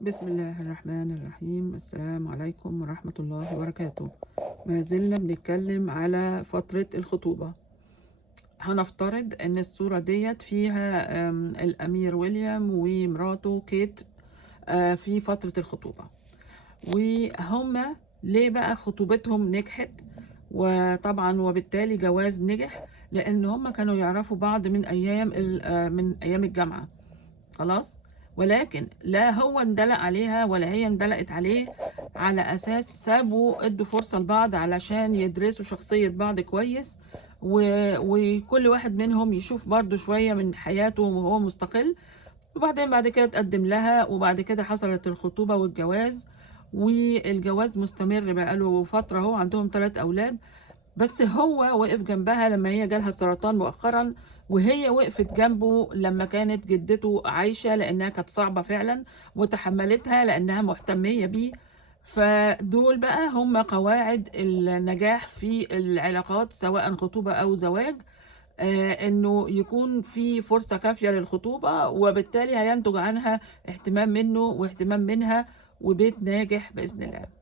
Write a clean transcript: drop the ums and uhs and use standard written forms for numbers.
بسم الله الرحمن الرحيم. السلام عليكم ورحمة الله وبركاته. ما زلنا بنتكلم على فترة الخطوبة. هنفترض ان الصورة ديت فيها الامير ويليام ومراته كيت في فترة الخطوبة، وهما ليه بقى خطوبتهم نجحت وطبعا وبالتالي جواز نجح؟ لان هما كانوا يعرفوا بعض من ايام الجامعة. خلاص، ولكن لا هو اندلق عليها ولا هي اندلقت عليه، على اساس ادوا فرصة لبعض علشان يدرسوا شخصية بعض كويس، و... وكل واحد منهم يشوف برضو شوية من حياته وهو مستقل. وبعدين بعد كده تقدم لها، وبعد كده حصلت الخطوبة والجواز، والجواز مستمر بقاله فترة. هو عندهم 3 أولاد، بس هو وقف جنبها لما هي جالها السرطان مؤخرا، وهي وقفت جنبه لما كانت جدته عايشة، لأنها كانت صعبة فعلا وتحملتها لأنها مهتمية بيه. فدول بقى هم قواعد النجاح في العلاقات سواء خطوبة أو زواج. إنه يكون في فرصة كافية للخطوبة، وبالتالي هينتج عنها اهتمام منه واهتمام منها، وبيت ناجح بإذن الله.